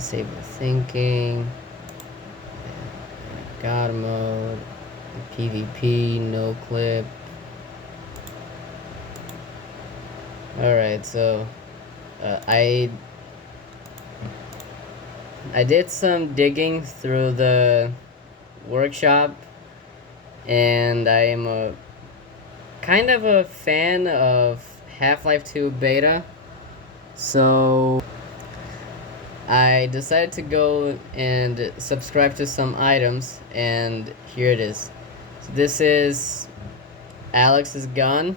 disable thinking, God mode, PvP, no clip. Alright, so I did some digging through the workshop, and I am a kind of a fan of Half-Life 2 beta, so I decided to go and subscribe to some items, and here it is. So this is Alex's gun,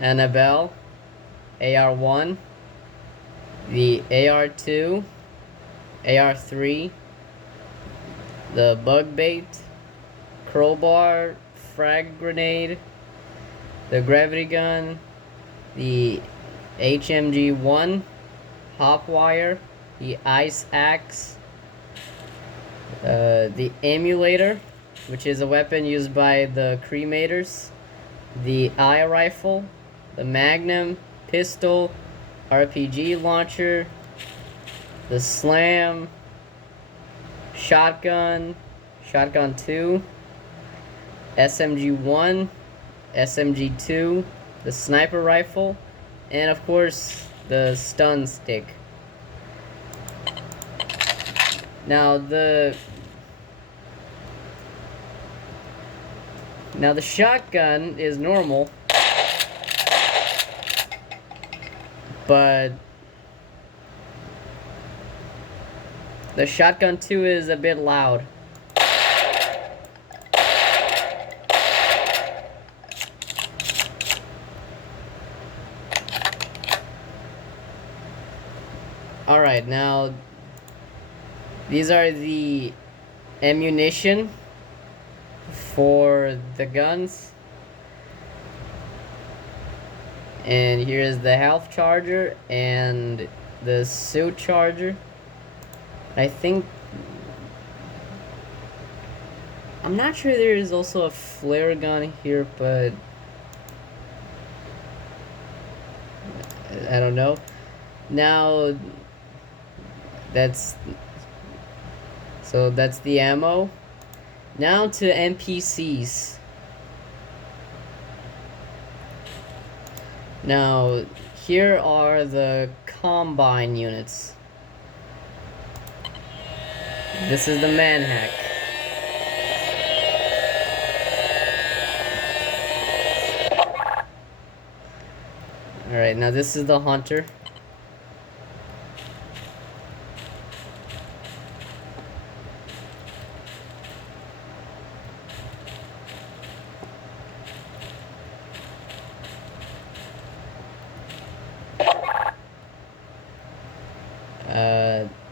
Annabelle, AR1, the AR2, AR3, the bug bait, crowbar, frag grenade, the gravity gun, the HMG1, hop wire, the ice axe, the emulator, which is a weapon used by the cremators, the eye rifle, the magnum, pistol, RPG launcher, the slam, shotgun, shotgun 2, SMG1, SMG2, the sniper rifle, and of course the stun stick. Now the shotgun is normal, but the shotgun 2 is a bit loud. Alright, now these are the ammunition for the guns. And here's the health charger and the suit charger. I'm not sure there is also a flare gun here, but I don't know. Now that's the ammo. Now to NPCs. Now here are the combine units. This is the manhack. Alright, now this is the hunter.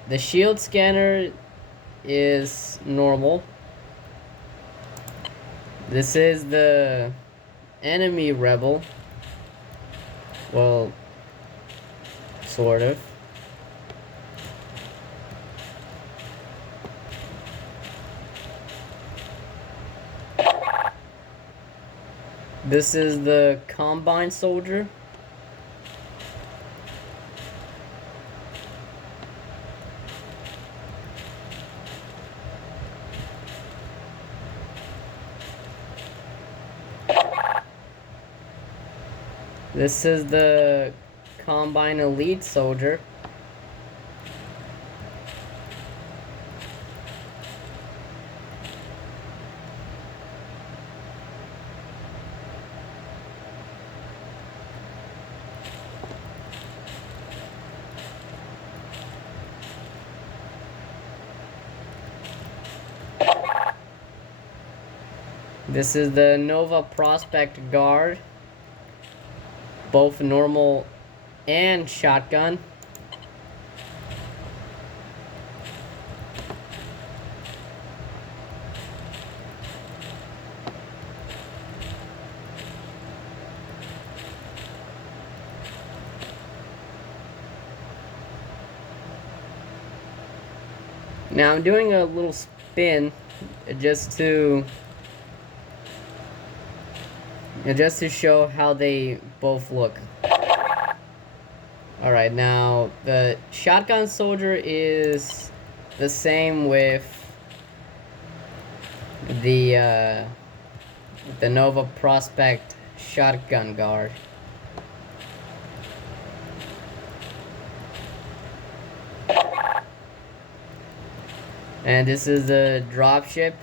The shield scanner is normal. This is the enemy rebel. Well, sort of. This is the combine soldier. This is the combine elite soldier. This is the Nova Prospect Guard, both normal and shotgun. Now I'm doing a little spin just to show how they both look. Alright, now the shotgun soldier is the same with the Nova Prospect shotgun guard. And this is the dropship.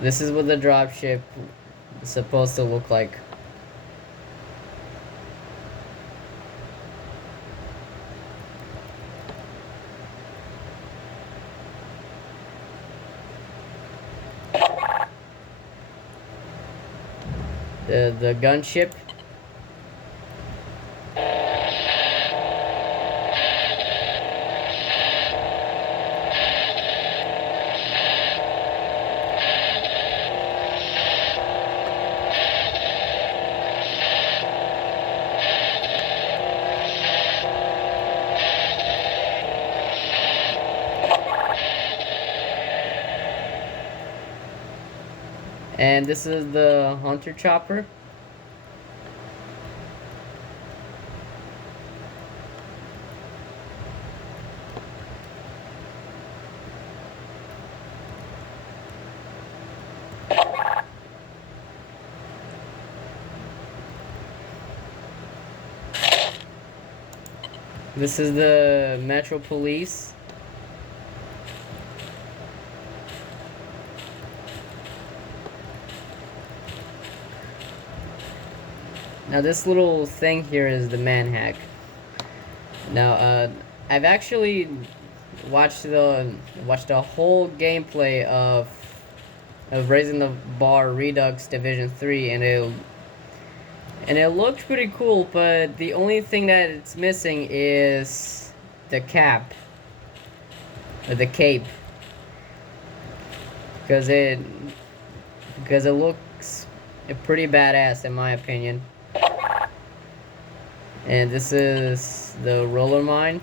This is what the dropship is supposed to look like. The gunship. And this is the hunter chopper. This is the Metro Police. Now this little thing here is the manhack. Now I've actually watched the whole gameplay of Raising the Bar Redux Division 3, and it looked pretty cool, but the only thing that it's missing is the cap, or the cape, because it looks pretty badass in my opinion. And this is the roller mine.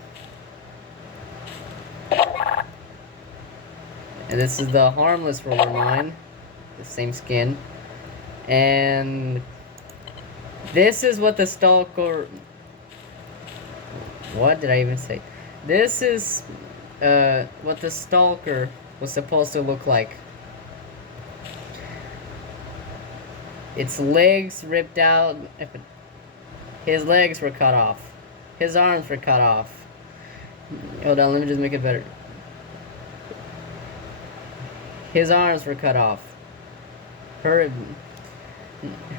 And this is the harmless roller mine, the same skin. And this is what the stalker... What did I even say? This is what the stalker was supposed to look like. Its legs ripped out. His legs were cut off. His arms were cut off. Hold on, let me just make it better. His arms were cut off. Her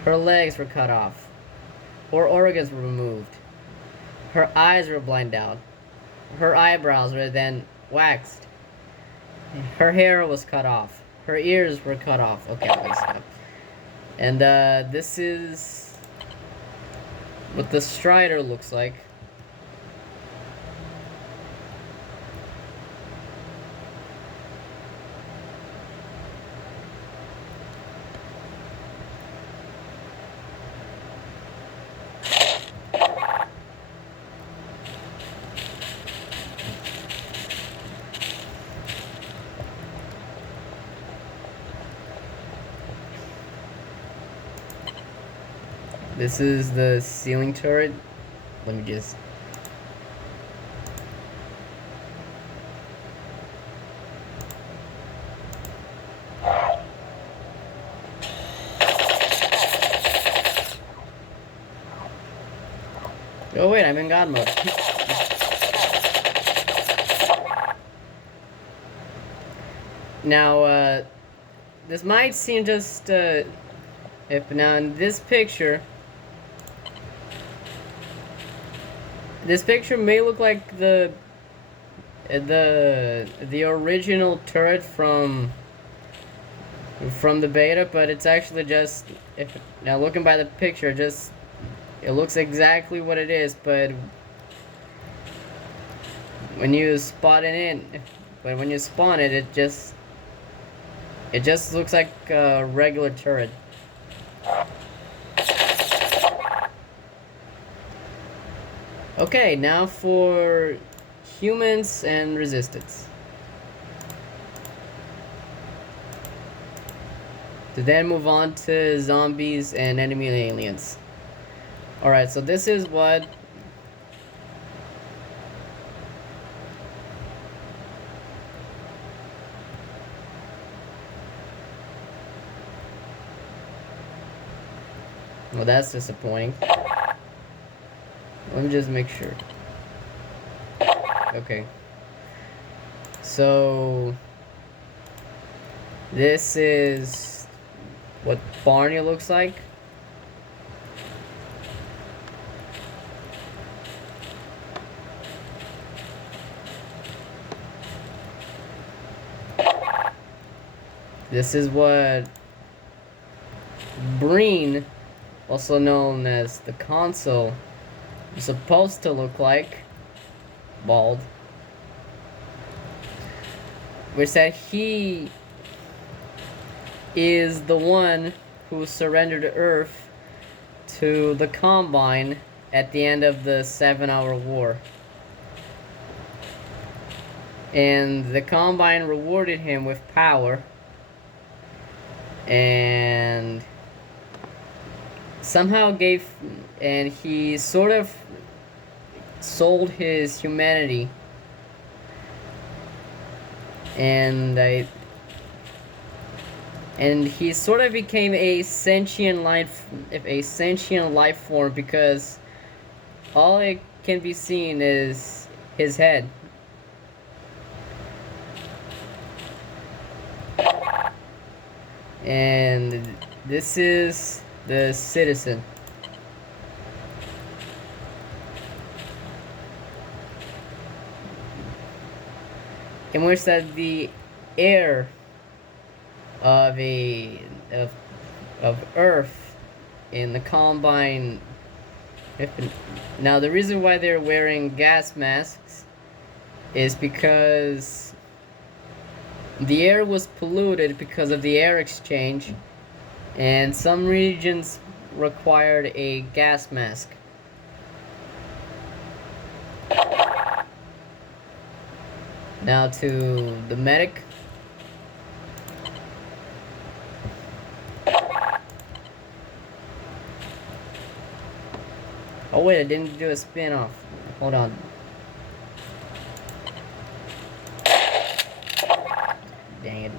legs were cut off. Her organs were removed. Her eyes were blinded out. Her eyebrows were then waxed. Her hair was cut off. Her ears were cut off. Okay, let's stop. And this is what the Strider looks like. This is the ceiling turret. Let me just... Oh wait, I'm in God mode. Now, this might seem just, if now in this picture may look like the original turret from the beta, but it's actually just, now looking by the picture, it looks exactly what it is, but when you spawn it it just looks like a regular turret. Okay, now for humans and resistance. To then move on to zombies and enemy aliens. Alright, so this is what... Well, that's disappointing. Let me just make sure. Okay. So... this is what Barney looks like. This is what Breen, also known as the console, is supposed to look like. Bald. Which that he is the one who surrendered Earth to the Combine at the end of the 7-hour war. And the Combine rewarded him with power. And somehow he sort of sold his humanity. And he sort of became a sentient life form, because all it can be seen is his head. And this is the citizen. In which that the heir of Earth in the Combine. Now the reason why they're wearing gas masks is because the air was polluted because of the air exchange, and some regions required a gas mask. Now to the medic. Oh wait, I didn't do a spin-off. Hold on. Dang it.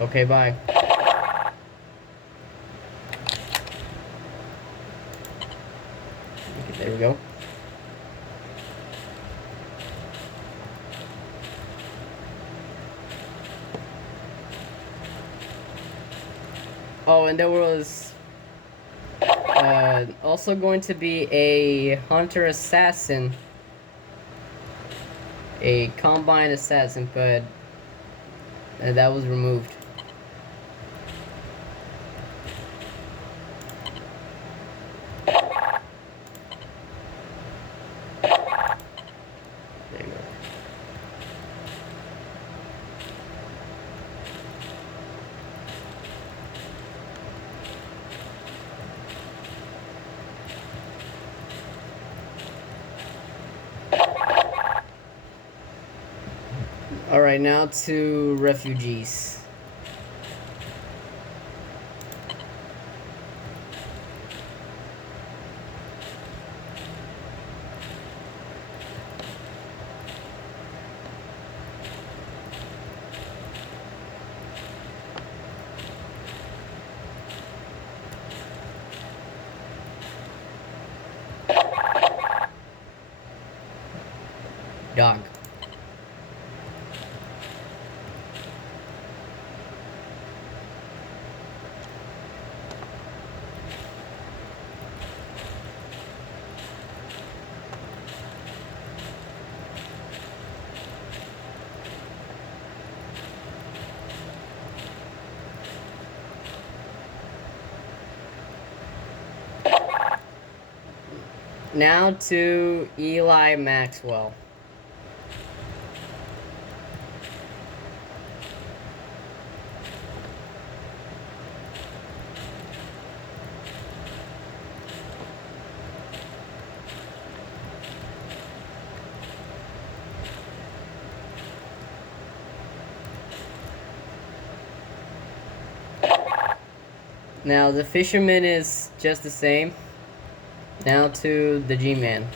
Okay, bye. Okay, there we go. Oh, and there was also going to be a hunter assassin, a combine assassin, but that was removed. There you go. Alright, now to refugees. Dog. Now to Eli Maxwell. Now the fisherman is just the same. Now to the G-Man,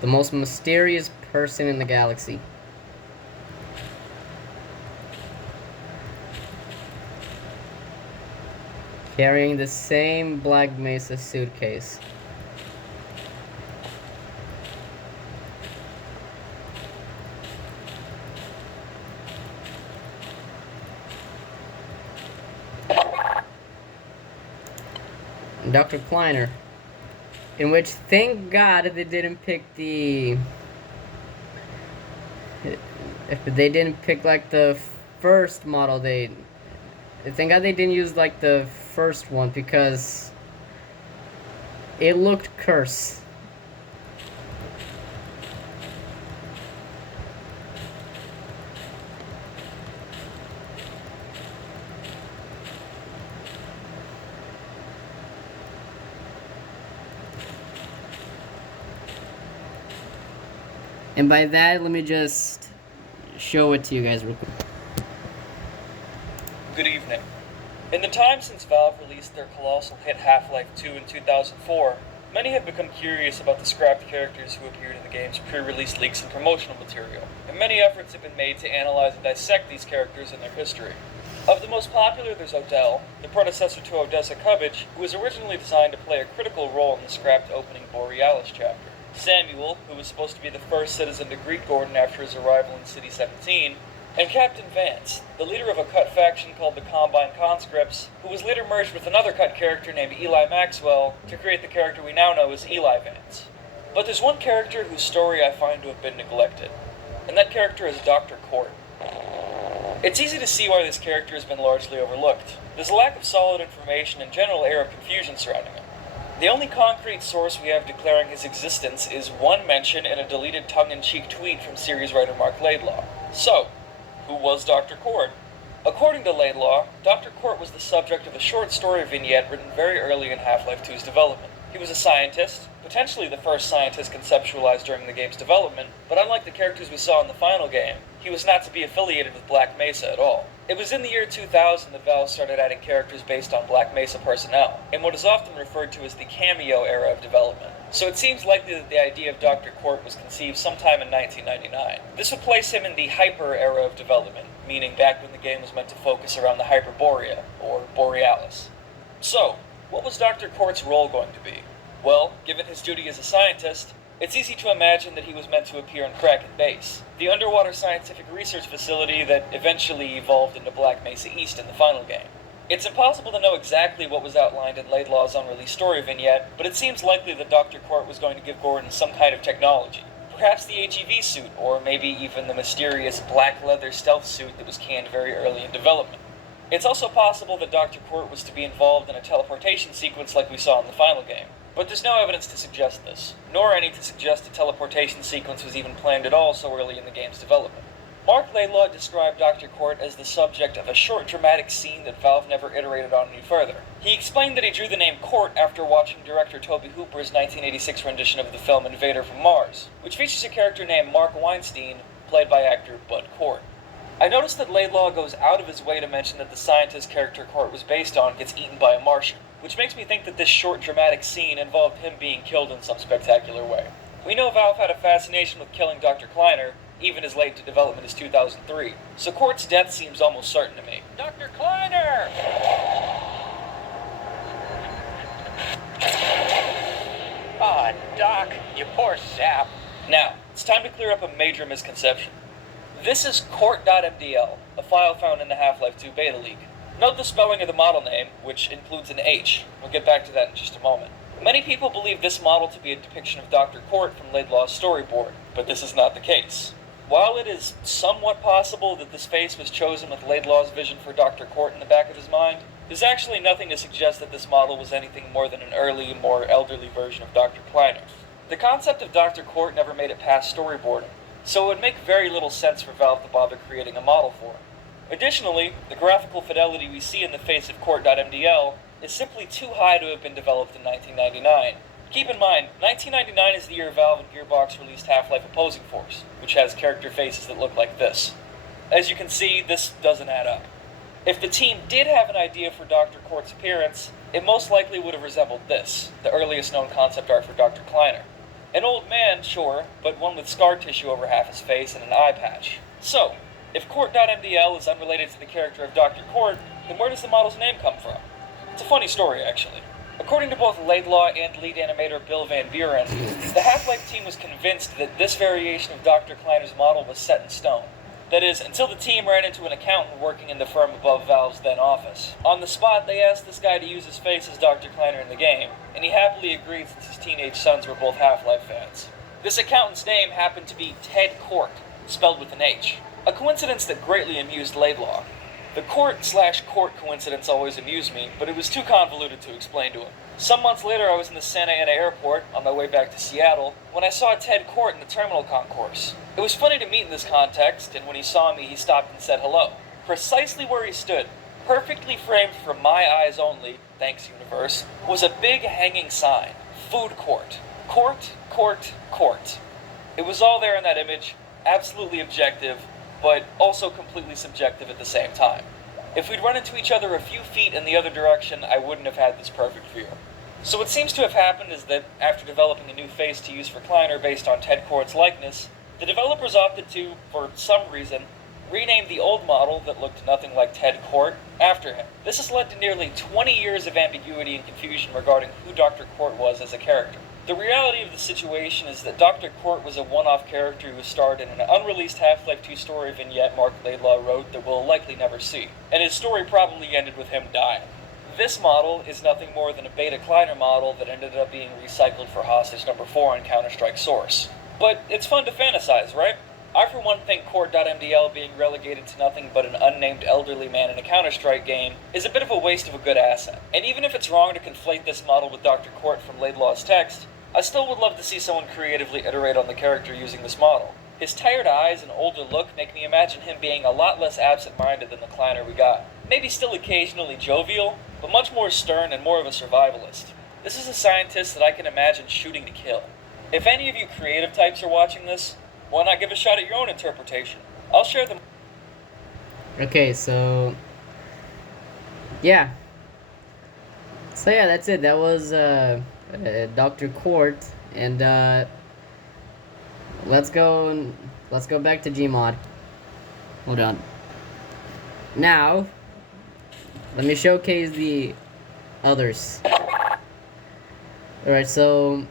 the most mysterious person in the galaxy. Carrying the same Black Mesa suitcase. Dr. Kleiner, in which, thank God, they didn't pick the... If they didn't pick, like, the first model, thank God they didn't use, like, the first one, because it looked cursed. And by that, let me just show it to you guys real quick. Good evening. In the time since Valve released their colossal hit Half-Life 2 in 2004, many have become curious about the scrapped characters who appeared in the game's pre-release leaks and promotional material, and many efforts have been made to analyze and dissect these characters and their history. Of the most popular, there's Odell, the predecessor to Odessa Cubbage, who was originally designed to play a critical role in the scrapped opening Borealis chapter. Samuel, who was supposed to be the first citizen to greet Gordon after his arrival in City 17, and Captain Vance, the leader of a cut faction called the Combine Conscripts, who was later merged with another cut character named Eli Maxwell to create the character we now know as Eli Vance. But there's one character whose story I find to have been neglected, and that character is Dr. Court. It's easy to see why this character has been largely overlooked. There's a lack of solid information and general air of confusion surrounding him. The only concrete source we have declaring his existence is one mention in a deleted tongue-in-cheek tweet from series writer Mark Laidlaw. So, who was Dr. Court? According to Laidlaw, Dr. Court was the subject of a short story vignette written very early in Half-Life 2's development. He was a scientist, potentially the first scientist conceptualized during the game's development, but unlike the characters we saw in the final game, he was not to be affiliated with Black Mesa at all. It was in the year 2000 that Valve started adding characters based on Black Mesa personnel, in what is often referred to as the cameo era of development. So it seems likely that the idea of Dr. Court was conceived sometime in 1999. This would place him in the Hyper era of development, meaning back when the game was meant to focus around the Hyperborea, or Borealis. So, what was Dr. Court's role going to be? Well, given his duty as a scientist, it's easy to imagine that he was meant to appear in Kraken Base, the underwater scientific research facility that eventually evolved into Black Mesa East in the final game. It's impossible to know exactly what was outlined in Laidlaw's unreleased story vignette, but it seems likely that Dr. Court was going to give Gordon some kind of technology. Perhaps the HEV suit, or maybe even the mysterious black leather stealth suit that was canned very early in development. It's also possible that Dr. Court was to be involved in a teleportation sequence like we saw in the final game. But there's no evidence to suggest this, nor any to suggest a teleportation sequence was even planned at all so early in the game's development. Mark Laidlaw described Dr. Court as the subject of a short dramatic scene that Valve never iterated on any further. He explained that he drew the name Court after watching director Tobe Hooper's 1986 rendition of the film Invader from Mars, which features a character named Mark Weinstein, played by actor Bud Court. I noticed that Laidlaw goes out of his way to mention that the scientist character Court was based on gets eaten by a Martian, which makes me think that this short dramatic scene involved him being killed in some spectacular way. We know Valve had a fascination with killing Dr. Kleiner, even as late into development as 2003, so Court's death seems almost certain to me. Dr. Kleiner! Aw, Doc, you poor sap. Now, it's time to clear up a major misconception. This is Court.mdl, a file found in the Half-Life 2 beta leak. Note the spelling of the model name, which includes an H. We'll get back to that in just a moment. Many people believe this model to be a depiction of Dr. Court from Laidlaw's storyboard, but this is not the case. While it is somewhat possible that this face was chosen with Laidlaw's vision for Dr. Court in the back of his mind, there's actually nothing to suggest that this model was anything more than an early, more elderly version of Dr. Kleiner. The concept of Dr. Court never made it past storyboarding, so it would make very little sense for Valve to bother creating a model for him. Additionally, the graphical fidelity we see in the face of Court.mdl is simply too high to have been developed in 1999. Keep in mind, 1999 is the year Valve and Gearbox released Half-Life Opposing Force, which has character faces that look like this. As you can see, this doesn't add up. If the team did have an idea for Dr. Quart's appearance, it most likely would have resembled this, the earliest known concept art for Dr. Kleiner. An old man, sure, but one with scar tissue over half his face and an eye patch. So, if Quart.mdl is unrelated to the character of Dr. Quart, then where does the model's name come from? It's a funny story, actually. According to both Laidlaw and lead animator Bill Van Buren, the Half-Life team was convinced that this variation of Dr. Kleiner's model was set in stone. That is, until the team ran into an accountant working in the firm above Valve's then office. On the spot, they asked this guy to use his face as Dr. Kleiner in the game, and he happily agreed since his teenage sons were both Half-Life fans. This accountant's name happened to be Ted Quart, spelled with an H. A coincidence that greatly amused Laidlaw. The Quart/Quart coincidence always amused me, but it was too convoluted to explain to him. Some months later, I was in the Santa Ana airport, on my way back to Seattle, when I saw Ted Quart in the terminal concourse. It was funny to meet in this context, and when he saw me, he stopped and said hello. Precisely where he stood, perfectly framed for my eyes only, thanks universe, was a big hanging sign. Food court. Court, court, court. It was all there in that image, absolutely objective, but also completely subjective at the same time. If we'd run into each other a few feet in the other direction, I wouldn't have had this perfect view. So what seems to have happened is that, after developing a new face to use for Kleiner based on Ted Quart's likeness, the developers opted to, for some reason, rename the old model that looked nothing like Ted Quart after him. This has led to nearly 20 years of ambiguity and confusion regarding who Dr. Quart was as a character. The reality of the situation is that Dr. Quart was a one-off character who starred in an unreleased Half-Life 2 story vignette Mark Laidlaw wrote that we'll likely never see, and his story probably ended with him dying. This model is nothing more than a Beta Kleiner model that ended up being recycled for Hostage number 4 in Counter-Strike Source. But it's fun to fantasize, right? I for one think Quart.mdl being relegated to nothing but an unnamed elderly man in a Counter-Strike game is a bit of a waste of a good asset. And even if it's wrong to conflate this model with Dr. Quart from Laidlaw's text, I still would love to see someone creatively iterate on the character using this model. His tired eyes and older look make me imagine him being a lot less absent-minded than the Kleiner we got. Maybe still occasionally jovial, but much more stern and more of a survivalist. This is a scientist that I can imagine shooting to kill. If any of you creative types are watching this, why not give a shot at your own interpretation? I'll share them. Okay, so yeah. So yeah, that's it. That was Dr. Quart, and let's go back to Gmod. Hold on. Now, let me showcase the others. Alright, so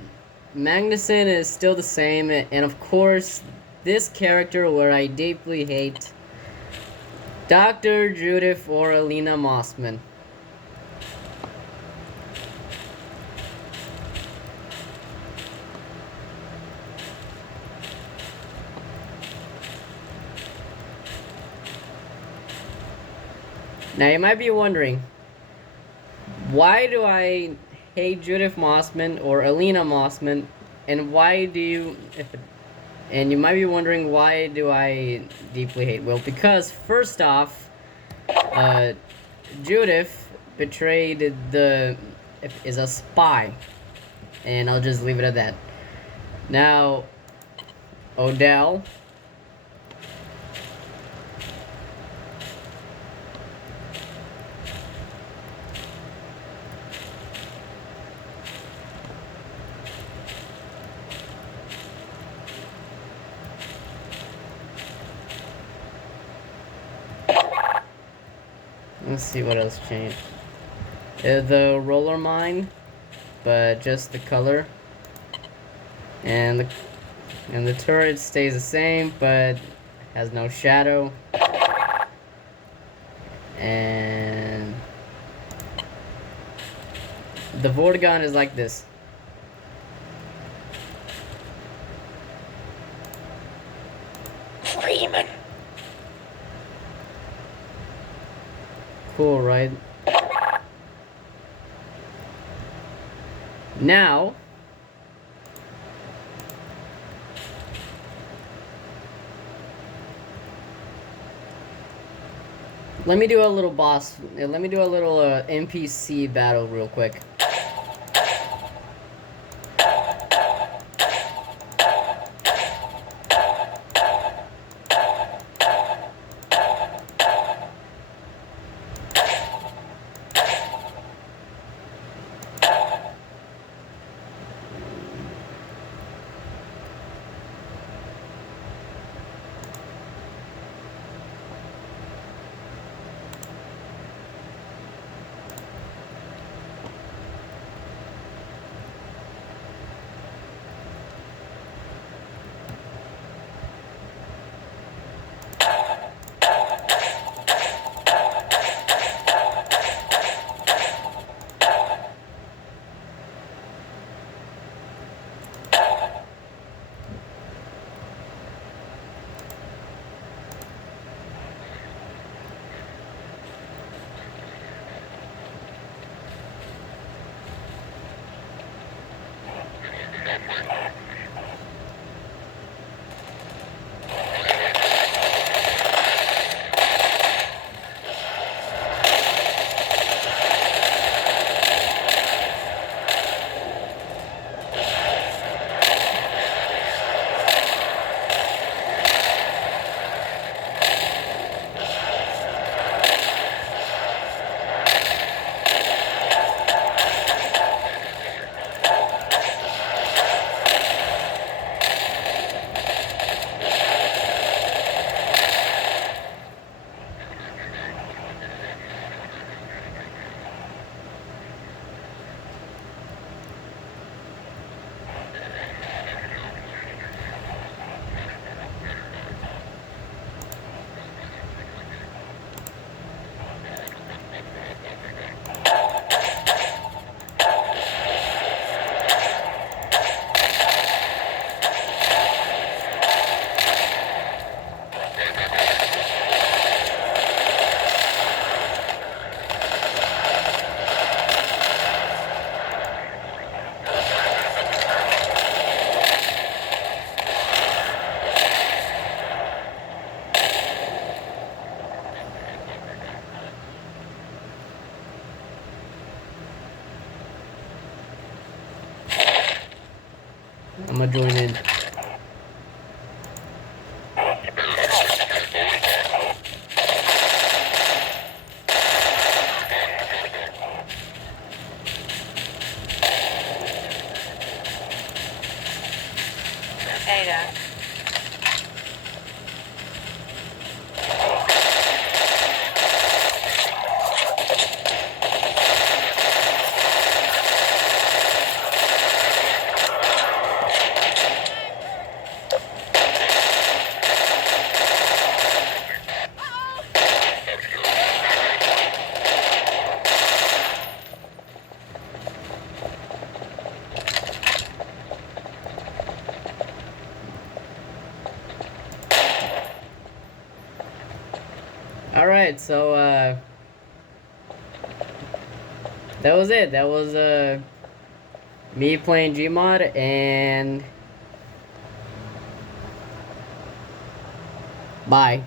Magnuson is still the same, and of course, this character where I deeply hate, Dr. Judith or Alina Mossman. Now you might be wondering, why do I hate Judith Mossman or Alina Mossman, and and you might be wondering, why do I deeply hate? Well, because first off, Judith is a spy, and I'll just leave it at that. Now, Odell, let's see what else changed. The roller mine, but just the color, and the turret stays the same, but has no shadow. And the Vortigon is like this. Freeman. Cool, right? Now, let me do a little NPC battle real quick. I'm gonna join in. Hey there. Alright, so that was it. That was me playing Gmod, and bye.